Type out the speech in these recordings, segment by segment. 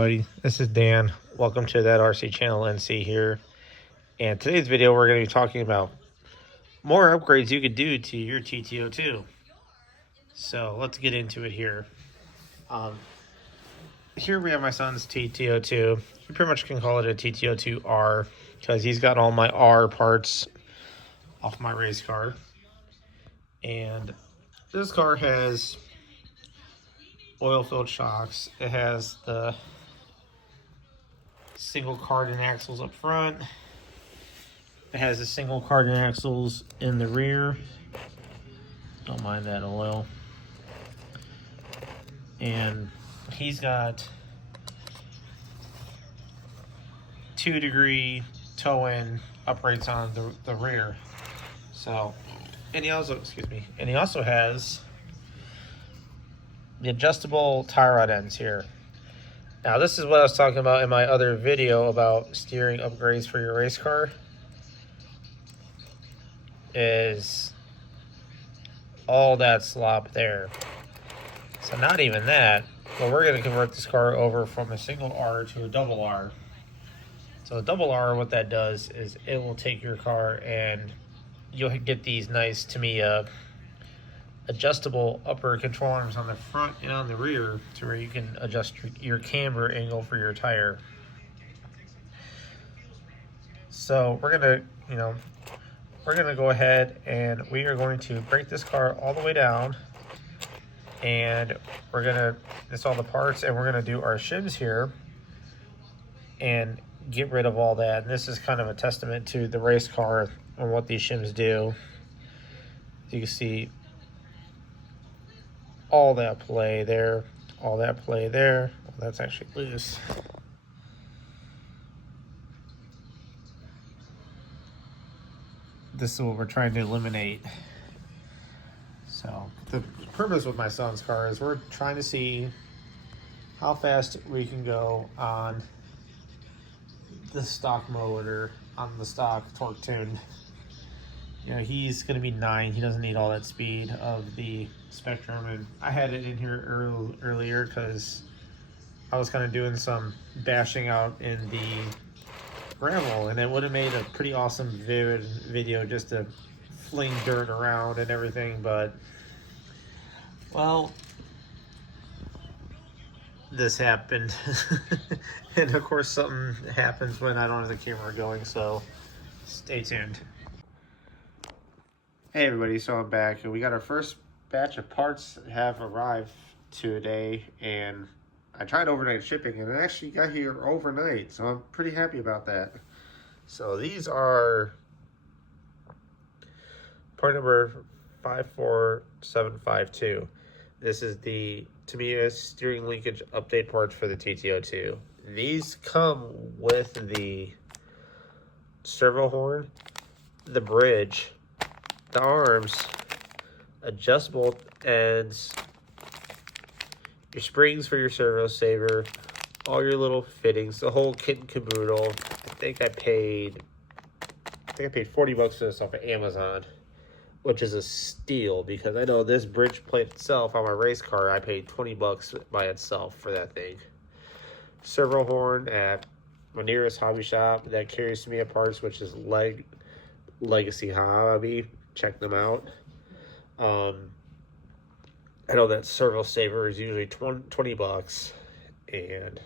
everybody, this is Dan. Welcome to that RC channel, NC here. And today's video we're going to be talking about more upgrades you could do to your TT02. So let's get into it here. Here we have my son's TT02. You pretty much can call it a TT02R because he's got all my R parts off my race car. And this car has oil-filled shocks. It has the single cardan axles up front. It has the single cardan axles in the rear. Don't mind that oil. And he's got 2-degree toe-in uprights on the rear. So, and he also has the adjustable tie rod ends here. Now this is what I was talking about in my other video about steering upgrades for your race car. Is all that slop there. So not even that, but we're going to convert this car over from a single R to a double R. So a double R, what that does is it will take your car and you'll get these nice Tamiya adjustable upper control arms on the front and on the rear to where you can adjust your camber angle for your tire. So we're gonna go ahead and we are going to break this car all the way down, and we're gonna install the parts, and we're gonna do our shims here and get rid of all that. And this is kind of a testament to the race car and what these shims do. You can see all that play there, all that play there. Well, that's actually loose. This is what we're trying to eliminate. So the purpose with my son's car is we're trying to see how fast we can go on the stock motor, on the stock torque tune. You know, he's going to be 9. He doesn't need all that speed of the Spectrum. And I had it in here earlier because I was kind of doing some bashing out in the gravel, and it would have made a pretty awesome vivid video just to fling dirt around and everything. But, well, this happened. And of course something happens when I don't have the camera going, so stay tuned. Hey everybody, so I'm back, and we got our first batch of parts that have arrived today, and I tried overnight shipping and it actually got here overnight, so I'm pretty happy about that. So these are part number 54752. This is the Tamiya steering linkage update parts for the TT02. These come with the servo horn, the bridge, the arms, adjustable ends, your springs for your servo saver, all your little fittings, the whole kit and caboodle. I think I paid $40 for this off of Amazon, which is a steal because I know this bridge plate itself on my race car, I paid $20 by itself for that thing. Servo horn at my nearest hobby shop that carries Tamiya parts, which is Legacy Hobby. Check them out. I know that servo saver is usually $20, and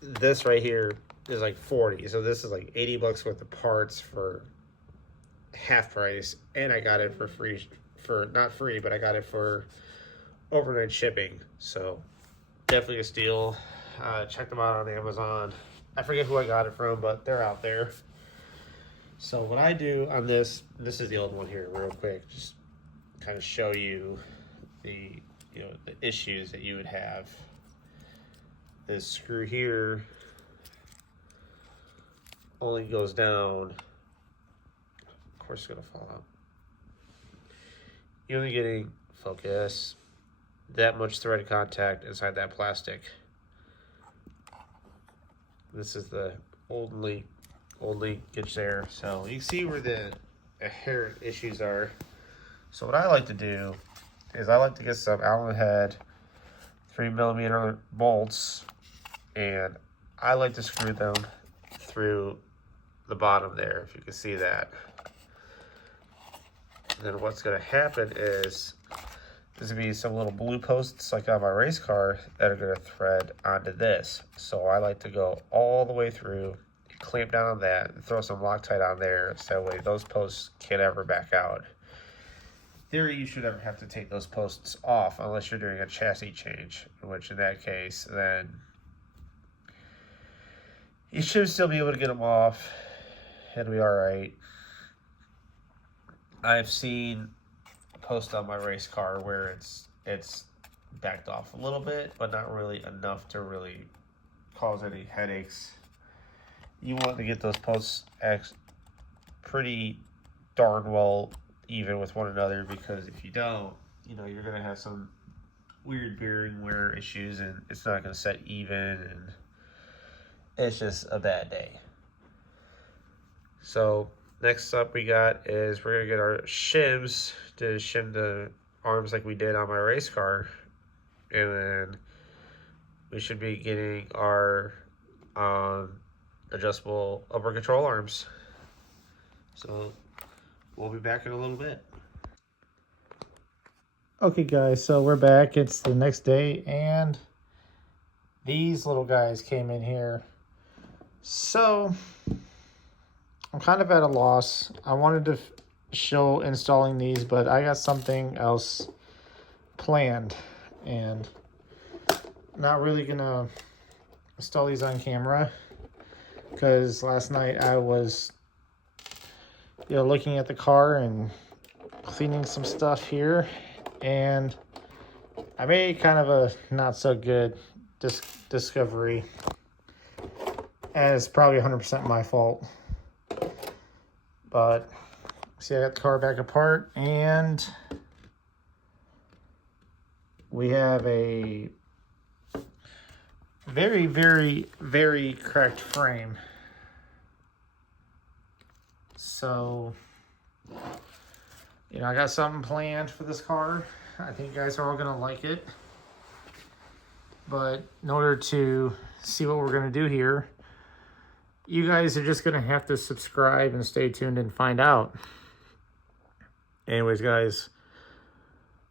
this right here is like 40. So this is like $80 worth of parts for half price, and I got it for free, not free, but I got it for overnight shipping. So definitely a steal. Check them out on Amazon. I forget who I got it from, but they're out there. So what I do on this is the old one here, real quick, just kind of show you the issues that you would have. This screw here only goes down. Of course, it's gonna fall out. You're only getting, focus, that much threaded contact inside that plastic. This is the old leakage there. So you can see where the inherent issues are. So what I like to do is I like to get some Allen head 3mm bolts, and I like to screw them through the bottom there, if you can see that. And then what's going to happen is there's going to be some little blue posts like on my race car that are going to thread onto this. So I like to go all the way through, clamp down on that, and throw some Loctite on there, so that way those posts can't ever back out. In theory, you should never have to take those posts off unless you're doing a chassis change, which in that case, then you should still be able to get them off. It'll be all right. I've seen a post on my race car where it's backed off a little bit, but not really enough to really cause any headaches. You want to get those posts pretty darn well even with one another, because if you don't, you know, you're gonna have some weird bearing wear issues, and it's not gonna set even, and it's just a bad day. So next up we got is we're gonna get our shims to shim the arms like we did on my race car, and then we should be getting our adjustable upper control arms. So we'll be back in a little bit. Okay guys, so we're back. It's the next day and these little guys came in here. So I'm kind of at a loss. I wanted to show installing these, but I got something else planned and I'm not really gonna install these on camera, because last night I was looking at the car and cleaning some stuff here, and I made kind of a not so good discovery, and it's probably 100% my fault. But see, I got the car back apart, and we have a very, very, very cracked frame. So, I got something planned for this car. I think you guys are all gonna like it. But in order to see what we're gonna do here, you guys are just gonna have to subscribe and stay tuned and find out. Anyways, guys,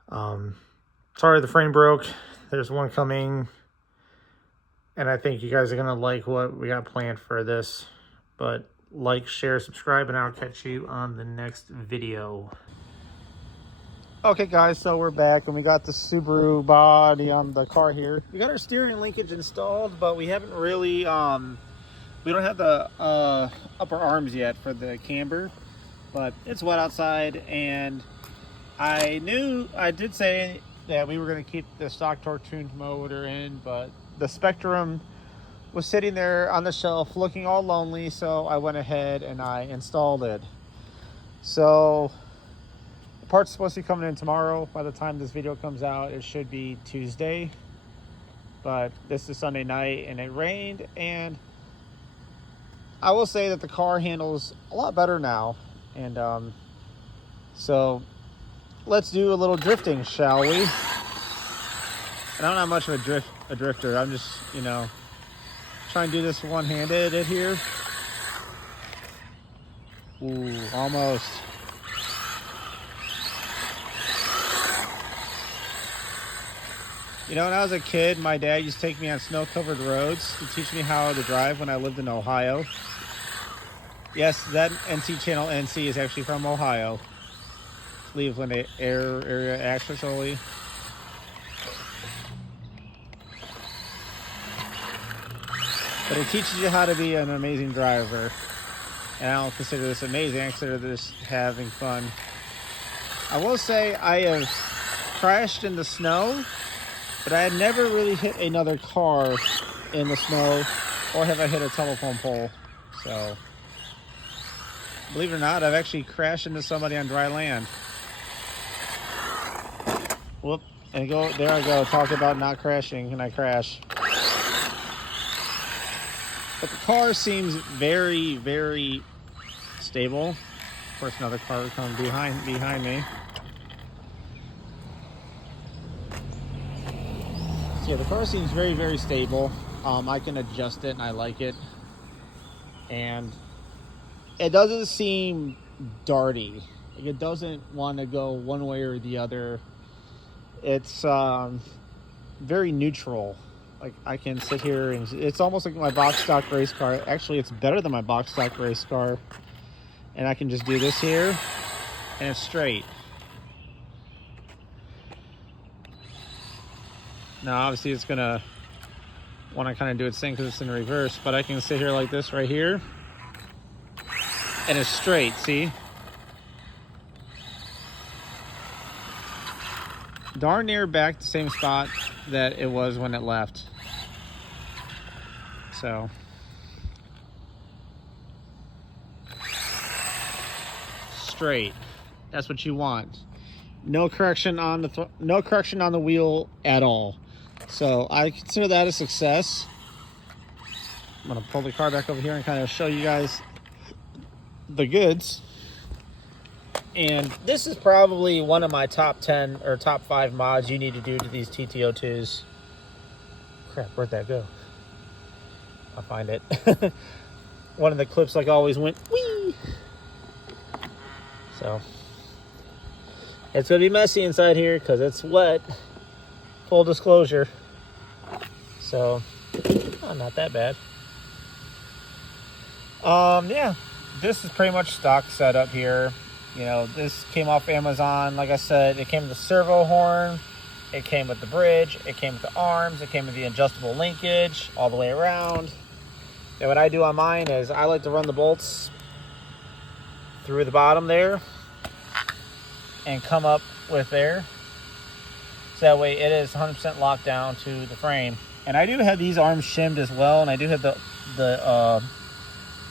sorry the frame broke. There's one coming, and I think you guys are gonna like what we got planned for this. But like, share, subscribe, and I'll catch you on the next video. Okay guys, so we're back and we got the Subaru body on the car here. We got our steering linkage installed, but we haven't really, we don't have the upper arms yet for the camber, but it's wet outside, and I did say that we were going to keep the stock torque tuned motor in, but the Spectrum was sitting there on the shelf looking all lonely, so I went ahead and I installed it. So the part's supposed to be coming in tomorrow. By the time this video comes out, it should be Tuesday, but this is Sunday night and it rained, and I will say that the car handles a lot better now. And so let's do a little drifting, shall we? And I'm not much of a drifter. I'm just, trying to do this one-handed here. Ooh, almost. When I was a kid, my dad used to take me on snow-covered roads to teach me how to drive when I lived in Ohio. Yes, that NC channel NC is actually from Ohio. Cleveland area, actually. But it teaches you how to be an amazing driver. And I don't consider this amazing, I consider this having fun. I will say I have crashed in the snow, but I had never really hit another car in the snow, or have I hit a telephone pole. So, believe it or not, I've actually crashed into somebody on dry land. Whoop, and there I go, talk about not crashing, and I crash. But the car seems very, very stable. Of course, another car coming behind me. Yeah, the car seems very, very stable. I can adjust it and I like it. And it doesn't seem darty. Like, it doesn't want to go one way or the other. It's very neutral. Like, I can sit here and it's almost like my box stock race car. Actually, it's better than my box stock race car. And I can just do this here and it's straight. Now, obviously, it's gonna want to kind of do its thing because it's in reverse, but I can sit here like this right here and it's straight, see? Darn near back to the same spot that it was when it left. So straight. That's what you want. No correction on the wheel at all. So I consider that a success. I'm gonna pull the car back over here and kind of show you guys the goods. And this is probably one of my top 10 or top 5 mods you need to do to these TT02s. Crap, where'd that go? I'll find it. One of the clips like always went whee. So it's gonna be messy inside here because it's wet. Full disclosure. So not that bad. Yeah, this is pretty much stock setup here. You know, this came off Amazon. Like I said, it came with the servo horn, it came with the bridge, it came with the arms, it came with the adjustable linkage all the way around. And what I do on mine is I like to run the bolts through the bottom there and come up with there. So that way it is 100% locked down to the frame. And I do have these arms shimmed as well, and I do have the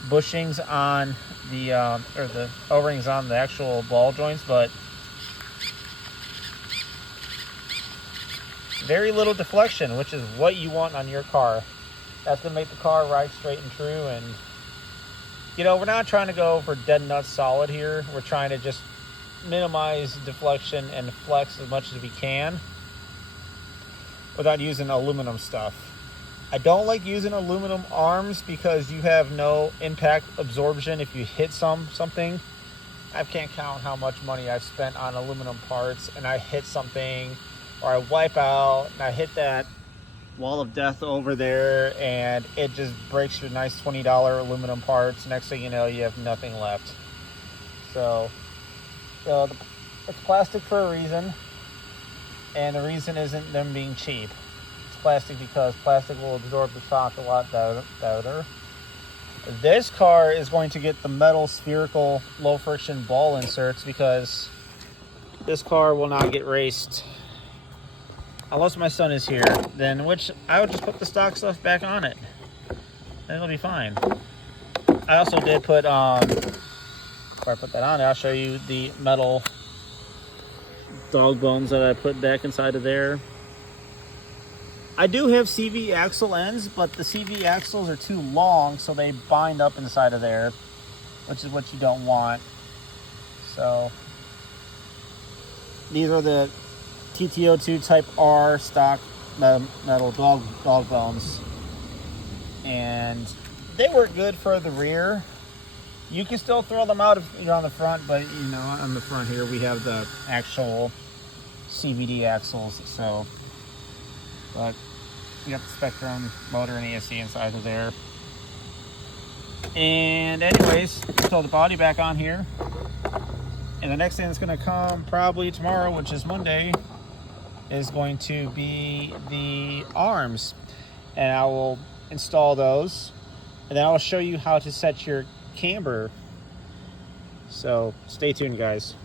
bushings on the or the O-rings on the actual ball joints, but very little deflection, which is what you want on your car. That's gonna make the car ride straight and true. And you know, we're not trying to go for dead nuts solid here. We're trying to just minimize deflection and flex as much as we can without using aluminum stuff. I don't like using aluminum arms because you have no impact absorption if you hit something. I can't count how much money I've spent on aluminum parts, and I hit something or I wipe out and I hit that wall of death over there and it just breaks your nice $20 aluminum parts. Next thing you know, you have nothing left. So it's plastic for a reason, and the reason isn't them being cheap. Plastic because plastic will absorb the shock a lot better. This car is going to get the metal spherical low friction ball inserts because this car will not get raced unless my son is here, then which I would just put the stock stuff back on it and it'll be fine. I also did put before I put that on, I'll show you the metal dog bones that I put back inside of there. I do have CV axle ends, but the CV axles are too long, so they bind up inside of there, which is what you don't want. So these are the TT02 Type R stock metal dog bones, and they work good for the rear. You can still throw them out if you're on the front, but you know, on the front here we have the actual CVD axles. So, but you got the Spectrum motor and ESC inside of there. And anyways, throw the body back on here. And the next thing that's going to come probably tomorrow, which is Monday, is going to be the arms. And I will install those. And then I will show you how to set your camber. So stay tuned, guys.